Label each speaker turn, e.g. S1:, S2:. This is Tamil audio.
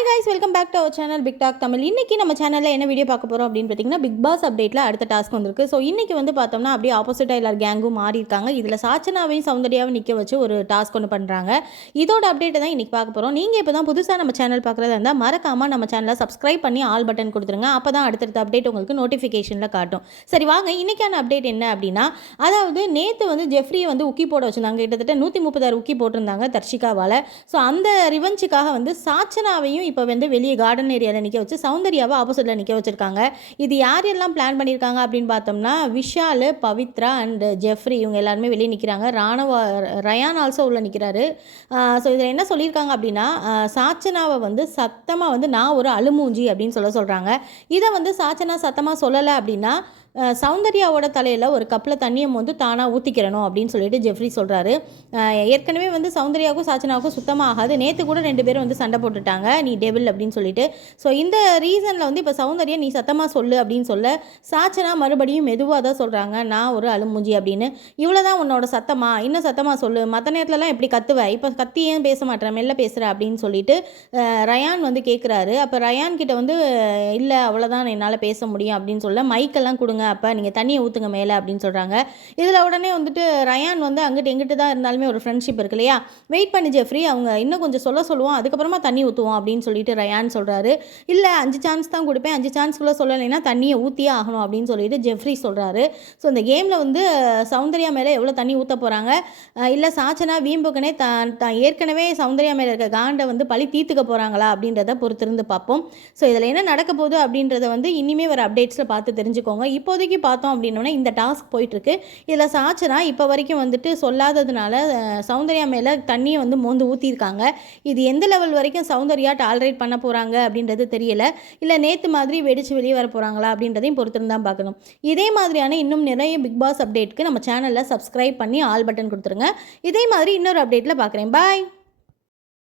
S1: Hi guys welcome back to our channel big talk Tamil இன்றைக்கி நம்ம சேனலில் என்ன வீடியோ பார்க்க போகிறோம் அப்படின்னு பார்த்தீங்கன்னா பிக் பாஸ் அப்டேட்டில் அடுத்த டாஸ்க் வந்திருக்கு. ஸோ இன்றைக்கி வந்து பார்த்தோம்னா அப்படியே ஆப்போசிட்டாக எல்லார் கேங்கும் மாறி இருக்காங்க. இதில் சாச்சனாவையும் சௌந்தர்யாவும் நிற்க வச்சு ஒரு டாஸ்க் ஒன்று பண்ணுறாங்க இதோட அப்டேட்டை தான் இன்னைக்கு பார்க்க போகிறோம் நீங்கள் இப்போ தான் புதுசாக நம்ம சேனல் பார்க்குறதா இருந்தால் மறக்காமல் நம்ம சேனலை சப்ஸ்கிரைப் பண்ணி ஆல் பட்டன் கொடுத்துருங்க. அப்போ தான் அடுத்தடுத்த அப்டேட் உங்களுக்கு நோட்டிஃபிகேஷனில் காட்டும். சரி வாங்க. இன்றைக்கான அப்டேட் என்ன அப்படின்னா அதாவது நேற்று வந்து ஜெஃப்ரியை வந்து உக்கி போட வச்சுருந்தாங்க. கிட்டத்தட்ட நூற்றி முப்பதாறு உக்கி போட்டிருந்தாங்க தர்ஷிகாவால். ஸோ அந்த ரிவெஞ்சுக்காக வந்து சாச்சனாவையும் இப்போ வந்து வெளியே கார்டன் ஏரியாவில் நிற்க வச்சு சௌந்தர்யாவை ஆப்போசிட்டில் நிற்க வச்சுருக்காங்க. இது யார் எல்லாம் பிளான் பண்ணியிருக்காங்க அப்படின்னு பார்த்தோம்னா விஷால் பவித்ரா அண்ட் ஜெஃப்ரி இவங்க எல்லாருமே வெளியே நிற்கிறாங்க ராணுவ ரயான் ஆல்சோ உள்ளே நிற்கிறாரு ஸோ இதில் என்ன சொல்லியிருக்காங்க அப்படின்னா சாச்சனாவை வந்து சத்தமாக வந்து நான் ஒரு அழுமூஞ்சி அப்படின்னு சொல்ல சொல்கிறாங்க இதை வந்து சாச்சனா சத்தமாக சொல்லலை அப்படின்னா சௌந்தர்யாவோட தலையில் ஒரு கப்பில் தண்ணியை வந்து தானாக ஊற்றிக்கிறணும் அப்படின்னு சொல்லிட்டு ஜெஃப்ரி சொல்கிறாரு ஏற்கனவே வந்து சௌந்தர்யாவுக்கும் சாச்சனாவுக்கும் சுத்தமாக ஆகாது. நேற்று கூட ரெண்டு பேரும் வந்து சண்டை போட்டுட்டாங்க. நீ டெவில் அப்படின்னு சொல்லிட்டு. ஸோ இந்த ரீசனில் வந்து இப்போ சௌந்தர்யா நீ சத்தமாக சொல்லு அப்படின்னு சொல்ல சாச்சனா மறுபடியும் மெதுவாக தான் சொல்கிறாங்க நான் ஒரு அழுமூஞ்சி அப்படின்னு. இவ்வளோ தான் உன்னோட சத்தமா? இன்னும் சத்தமாக சொல்லு. மற்ற நேரத்துலலாம் எப்படி கத்துவ? இப்போ கத்தி ஏன் பேச மாட்டேற? மெல்ல பேசுகிற அப்படின்னு சொல்லிட்டு ரயான் வந்து கேட்குறாரு அப்போ ரயான் கிட்ட வந்து இல்லை அவ்வளோதான் என்னால் பேச முடியும் அப்படின்னு சொல்ல மைக்கெல்லாம் கொடுங்க அப்போ நீங்கள் தண்ணியை ஊற்றுங்க மேலே அப்படின்னு சொல்கிறாங்க இதில் உடனே வந்துட்டு ரயான் வந்து அங்கிட்டு எங்கிட்டு தான் இருந்தாலுமே ஒரு ஃப்ரெண்ட்ஷிப் இருக்கு இல்லையா? வெயிட் பண்ணி ஜெஃப்ரி அவங்க இன்னும் கொஞ்சம் சொல்ல சொல்லுவோம் அதுக்கப்புறமா தண்ணி ஊற்றுவோம் அப்படின்னு சொல்லிட்டு ரயான் சொல்கிறாரு இல்லை அஞ்சு சான்ஸ் தான் கொடுப்பேன் அஞ்சு சான்ஸ்குள்ளே சொல்லலைன்னா தண்ணியை ஊற்றியே ஆகணும் அப்படின்னு சொல்லிட்டு ஜெஃப்ரி சொல்கிறாரு ஸோ இந்த கேமில் வந்து சௌந்தர்யா மேலே எவ்வளோ தண்ணி ஊற்ற போகிறாங்க இல்லை சாச்சனா வீம்புக்குனே தான் தான் ஏற்கனவே சௌந்தர்யா மேலே இருக்க காண்டை வந்து பழி தீர்த்துக்க போகிறாங்களா அப்படின்றத பொறுத்திருந்து பார்ப்போம். ஸோ இதில் என்ன நடக்க போகுது அப்படின்றத வந்து இனிமே வர அப்டேட்ஸில் பார்த்து தெரிஞ்சுக்கோங்க. இப்போ இப்போதைக்கு பார்த்தோம் அப்படின்னோடனே இந்த டாஸ்க் போயிட்டுருக்கு. இதில் சாச்சனா இப்போ வரைக்கும் வந்துட்டு சொல்லாததுனால சௌந்தர்யா மேலே தண்ணியை வந்து மோந்து ஊற்றியிருக்காங்க இது எந்த லெவல் வரைக்கும் சௌந்தர்யா டாலரேட் பண்ண போகிறாங்க அப்படின்றது தெரியல. இல்லை நேற்று மாதிரி வெடிச்சு வெளியே வர போகிறாங்களா அப்படின்றதையும் பொறுத்திருந்தான் பார்க்கணும். இதே மாதிரியான இன்னும் நிறைய பிக் பாஸ் அப்டேட்க்கு நம்ம சேனலில் சப்ஸ்கிரைப் பண்ணி ஆல் பட்டன் கொடுத்துருங்க. இதே மாதிரி இன்னொரு அப்டேட்டில் பார்க்குறேன். பாய்